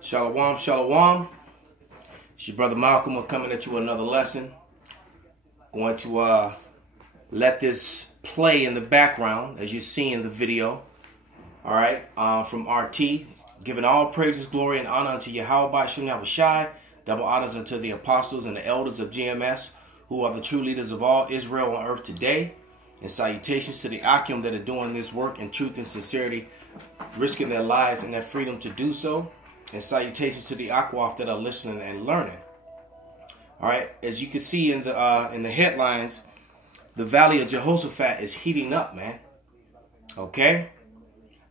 Shalom, shalom. It's your brother Malcolm. We're coming at you with another lesson. Going to let this play in the background as you see in the video. All right, from RT, giving all praises, glory, and honor unto Yahweh by Shem Yahushai. Double honors unto the apostles and the elders of GMS, who are the true leaders of all Israel on earth today. And salutations to the Akim that are doing this work in truth and sincerity, risking their lives and their freedom to do so. And salutations to the Akwaf that are listening and learning. All right, as you can see in the headlines, the Valley of Jehoshaphat is heating up, man. Okay,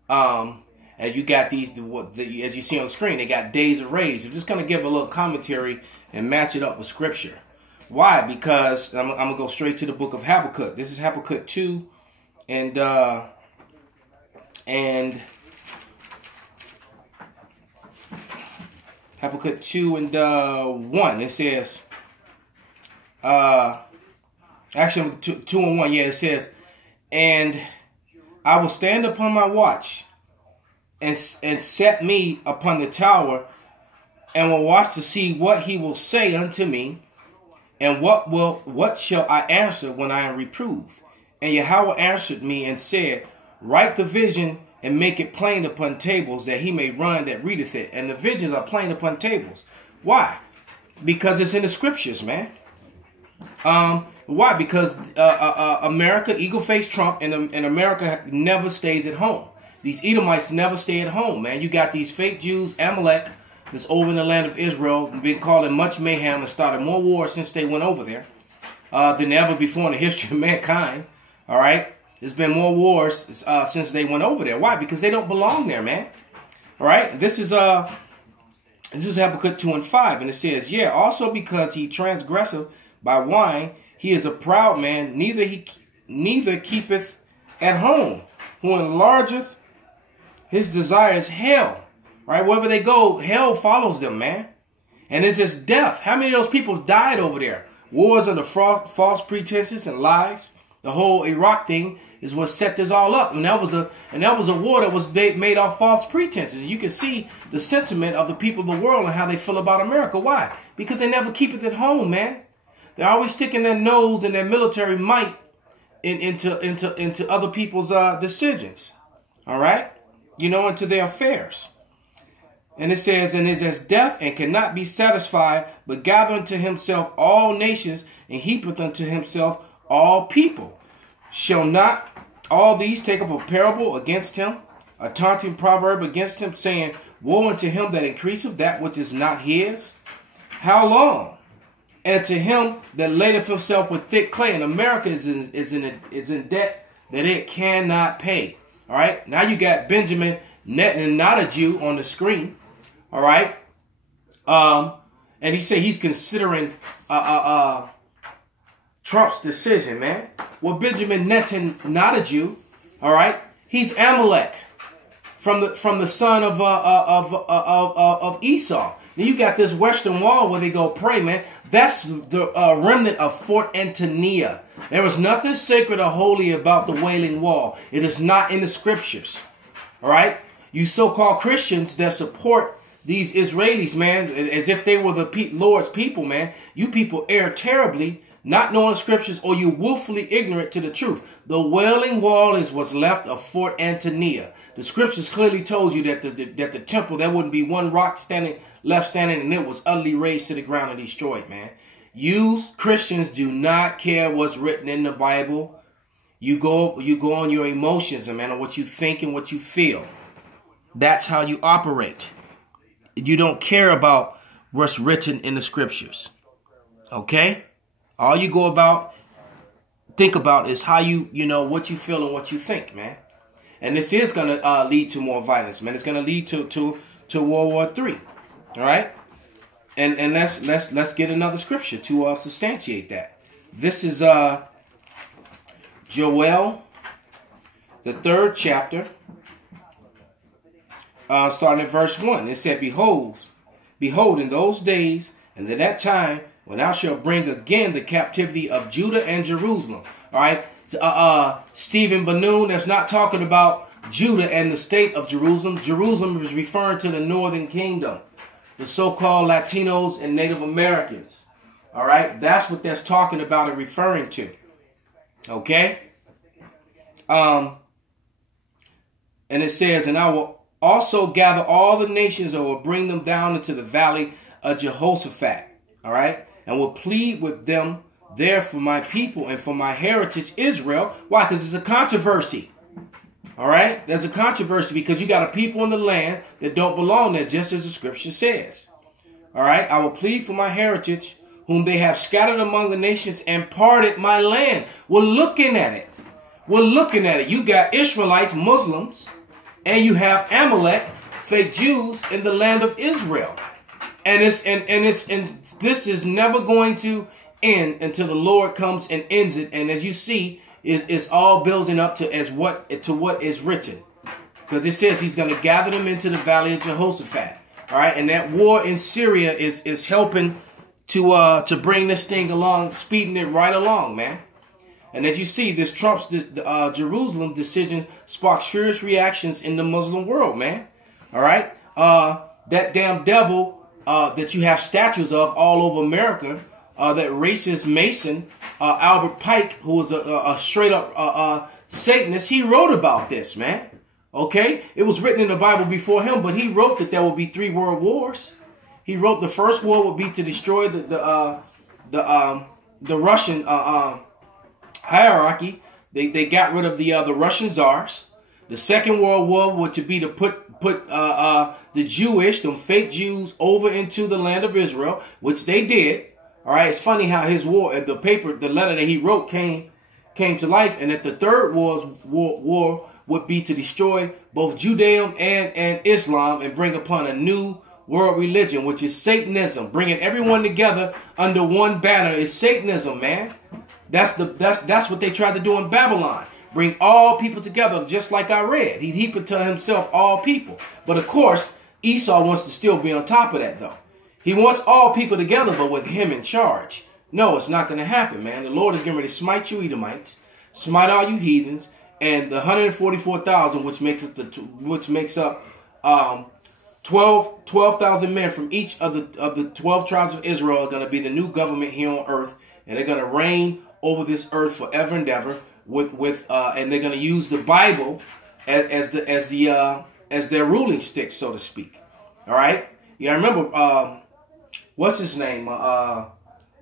and you got these, as you see on the screen, they got days of rage. I'm just gonna give a little commentary and match it up with scripture. Why? Because I'm gonna go straight to the book of Habakkuk. This is Habakkuk 2, and Habakkuk 2 and 1. It says, actually 2 and 1. Yeah, it says, and I will stand upon my watch and set me upon the tower, and will watch to see what he will say unto me, and what shall I answer when I am reproved? And Yahweh answered me and said, write the vision and make it plain upon tables, that he may run that readeth it. And the visions are plain upon tables. Why? Because it's in the scriptures, man. Why? Because America, eagle-faced Trump, and America never stays at home. These Edomites never stay at home, man. You got these fake Jews, Amalek, that's over in the land of Israel, been causing much mayhem and started more wars since they went over there than ever before in the history of mankind. All right? There's been more wars since they went over there. Why? Because they don't belong there, man. All right? This is Habakkuk 2 and 5, and it says, yeah, also because he transgresseth by wine, he is a proud man, neither keepeth at home, who enlargeth his desires hell. Right? Wherever they go, hell follows them, man. And it's just death. How many of those people died over there? Wars under false pretenses and lies. The whole Iraq thing is what set this all up. And that was a war that was made off false pretenses. You can see the sentiment of the people of the world and how they feel about America. Why? Because they never keep it at home, man. They're always sticking their nose and their military might into other people's decisions. All right? You know, into their affairs. And it says, and is as death and cannot be satisfied, but gather unto himself all nations, and heapeth unto himself all people. Shall not all these take up a parable against him, a taunting proverb against him, saying, woe unto him that increaseth that which is not his? How long? And to him that ladeth himself with thick clay. And America is in debt that it cannot pay. All right. Now you got Benjamin, not a Jew, on the screen. All right. And he said he's considering Trump's decision, man. Well, Benjamin Netanyahu, not a Jew. All right. He's Amalek from the son of Esau. Then you got this Western Wall where they go pray, man. That's the remnant of Fort Antonia. There is nothing sacred or holy about the Wailing Wall. It is not in the scriptures. All right. You so-called Christians that support these Israelis, man, as if they were the Lord's people, man. You people err terribly, not knowing the scriptures, or you willfully ignorant to the truth. The Wailing Wall is what's left of Fort Antonia. The scriptures clearly told you that the temple, there wouldn't be one rock left standing, and it was utterly razed to the ground and destroyed, man. You Christians do not care what's written in the Bible. You go on your emotions, man, on what you think and what you feel. That's how you operate. You don't care about what's written in the scriptures. Okay? All you think about is how what you feel and what you think, man. And this is going to lead to more violence, man. It's going to lead to World War III. All right? And let's get another scripture to substantiate that. This is Joel, the 3rd chapter. Starting at verse 1, it said, Behold, in those days, and at that time, when thou shalt bring again the captivity of Judah and Jerusalem. All right, Stephen Banoon, that's not talking about Judah and the state of Jerusalem. Jerusalem is referring to the northern kingdom. the so-called Latinos and Native Americans. All right, that's what that's talking about and referring to. Okay. And it says, and I will also gather all the nations and will bring them down into the valley of Jehoshaphat. All right, and will plead with them there for my people and for my heritage Israel. Why? Because it's a controversy. All right, there's a controversy because you got a people in the land that don't belong there, just as the scripture says. All right, I will plead for my heritage, whom they have scattered among the nations and parted my land. We're looking at it. We're looking at it. You got Ishmaelites, Muslims, and you have Amalek, fake Jews, in the land of Israel. And this is never going to end until the Lord comes and ends it. And as you see, it's all building up to what is written, because it says He's going to gather them into the valley of Jehoshaphat. All right, and that war in Syria is helping to bring this thing along, speeding it right along, man. And as you see, this Jerusalem decision sparks furious reactions in the Muslim world, man. All right, that damn devil that you have statues of all over America. That racist Mason, Albert Pike, who was a straight up Satanist, he wrote about this, man. Okay? It was written in the Bible before him, but he wrote that there will be 3 world wars. He wrote the first war would be to destroy the Russian hierarchy. They got rid of the Russian czars. The Second World War would to be to put the Jewish, them fake Jews, over into the land of Israel, which they did. All right, it's funny how his war, the letter that he wrote came to life, and that the third war would be to destroy both Judaism and Islam and bring upon a new world religion, which is Satanism. Bringing everyone together under one banner is Satanism, man. That's what they tried to do in Babylon. Bring all people together, just like I read. He'd heap it to himself all people. But of course, Esau wants to still be on top of that, though. He wants all people together, but with him in charge. No, it's not going to happen, man. The Lord is getting ready to smite you Edomites, smite all you heathens, and the 144,000, which makes up 12,000 men from each of the 12 tribes of Israel are going to be the new government here on earth, and they're going to reign over this earth forever and ever. And they're going to use the Bible as their ruling stick, so to speak. All right. Yeah, I remember. What's his name? One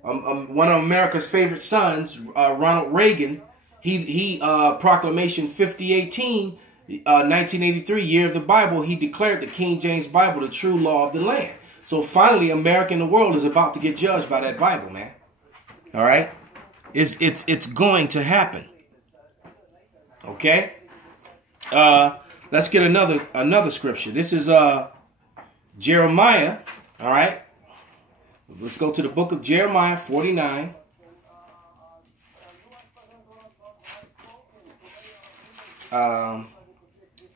of America's favorite sons, Ronald Reagan. He proclamation 5018, 1983, year of the Bible. He declared the King James Bible the true law of the land. So finally, America and the world is about to get judged by that Bible, man. All right, it's going to happen. Okay. Let's get another scripture. This is Jeremiah. All right. Let's go to the book of Jeremiah 49. I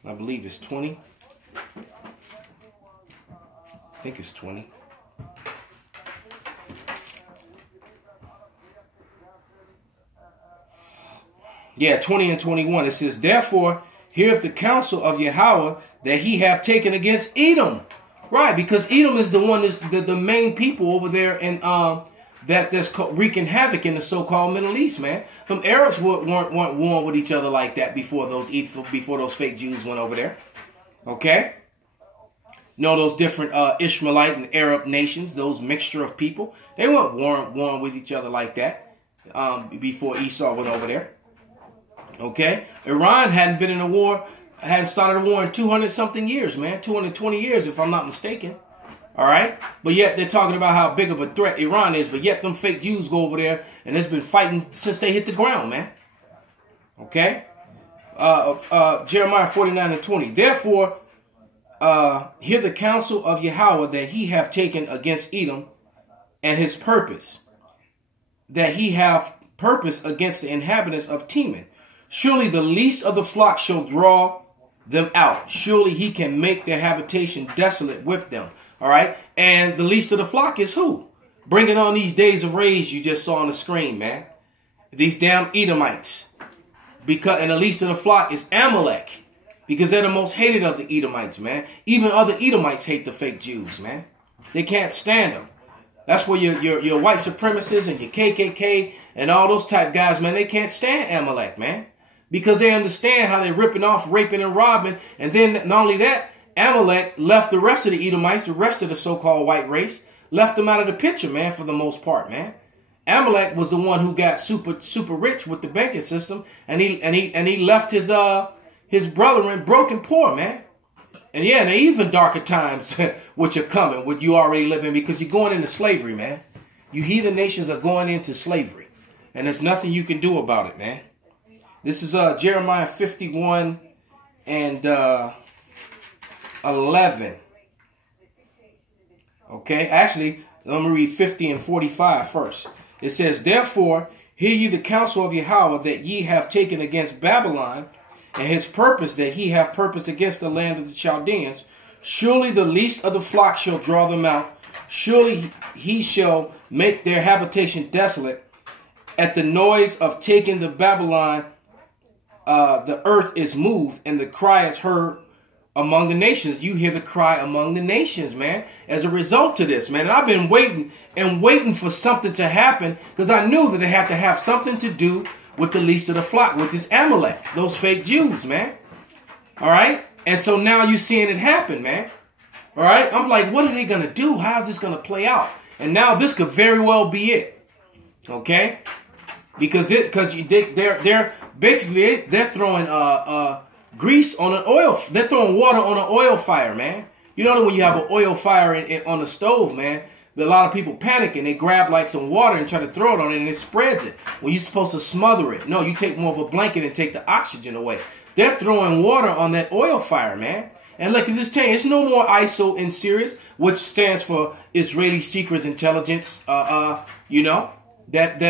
believe it's 20. I think it's 20. Yeah, 20 and 21. It says, therefore, heareth the counsel of Yahweh that he hath taken against Edom. Right, because Edom is the one, the main people over there, and that's wreaking havoc in the so-called Middle East, man. Some Arabs weren't warm with each other like that before those fake Jews went over there. Okay, those different Ishmaelite and Arab nations, those mixture of people, they weren't warm with each other like that before Esau went over there. Okay, Iran hadn't been in a war. Hadn't started a war in 200-something years, man. 220 years, if I'm not mistaken. All right? But yet they're talking about how big of a threat Iran is, but yet them fake Jews go over there, and it's been fighting since they hit the ground, man. Okay? Jeremiah 49 and 20. Therefore, hear the counsel of Yahweh that he hath taken against Edom, and his purpose, that he hath purpose against the inhabitants of Teman. Surely the least of the flock shall draw them out. Surely he can make their habitation desolate with them. All right. And the least of the flock is who? Bringing on these days of rage you just saw on the screen, man. These damn Edomites. And the least of the flock is Amalek. Because they're the most hated of the Edomites, man. Even other Edomites hate the fake Jews, man. They can't stand them. That's where your white supremacists and your KKK and all those type guys, man, they can't stand Amalek, man. Because they understand how they're ripping off, raping, and robbing. And then not only that, Amalek left the rest of the Edomites, the rest of the so-called white race, left them out of the picture, man, for the most part, man. Amalek was the one who got super rich with the banking system, and he left his brethren broke and poor, man. And yeah, and even darker times which are coming, what you already live in, because you're going into slavery, man. You heathen nations are going into slavery, and there's nothing you can do about it, man. This is Jeremiah 51 and 11. Okay, actually, let me read 50 and 45 first. It says, "Therefore, hear ye the counsel of Yahweh that ye have taken against Babylon, and his purpose that he hath purposed against the land of the Chaldeans. Surely the least of the flock shall draw them out. Surely he shall make their habitation desolate. At the noise of taking the Babylon, the earth is moved, and the cry is heard among the nations." You hear the cry among the nations, man, as a result of this, man. And I've been waiting for something to happen, because I knew that they had to have something to do with the least of the flock, with this Amalek, those fake Jews, man. All right? And so now you're seeing it happen, man. All right? I'm like, what are they going to do? How is this going to play out? And now this could very well be it. Okay? Because they're basically throwing grease on an oil. They're throwing water on an oil fire, man. You know that when you have an oil fire on the stove, man, a lot of people panic and they grab like some water and try to throw it on it, and it spreads it. When you're supposed to smother it. No, you take more of a blanket and take the oxygen away. They're throwing water on that oil fire, man. And look at this thing. It's no more ISO in Sirius, which stands for Israeli Secret Intelligence. You know, that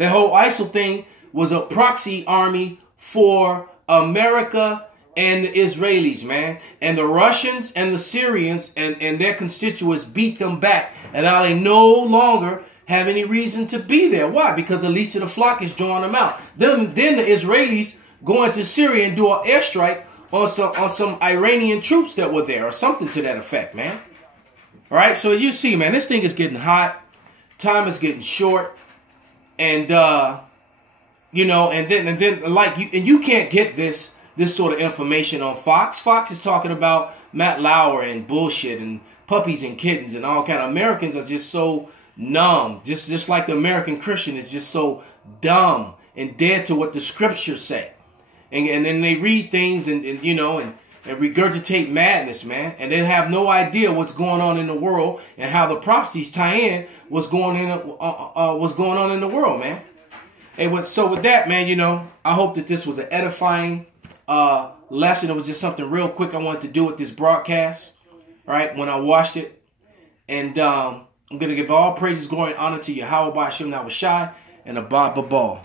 whole ISIL thing was a proxy army for America and the Israelis, man. And the Russians and the Syrians and their constituents beat them back. And now they no longer have any reason to be there. Why? Because the least of the flock is drawing them out. Then the Israelis go into Syria and do an airstrike on some Iranian troops that were there, or something to that effect, man. All right, so as you see, man, this thing is getting hot. Time is getting short. And you know, and then like you can't get this sort of information on Fox. Fox is talking about Matt Lauer and bullshit and puppies and kittens and all kind of. Americans are just so numb. Just like the American Christian is just so dumb and dead to what the scriptures say. And then they read things and you know and regurgitate madness, man. And they have no idea what's going on in the world and how the prophecies tie in what's going on in the world, man. And so with that, man, you know, I hope that this was an edifying lesson. It was just something real quick I wanted to do with this broadcast, right, when I watched it. And I'm going to give all praises, glory, and honor to Yahweh Ba'ashem Nahweh Shai and Abba Babal.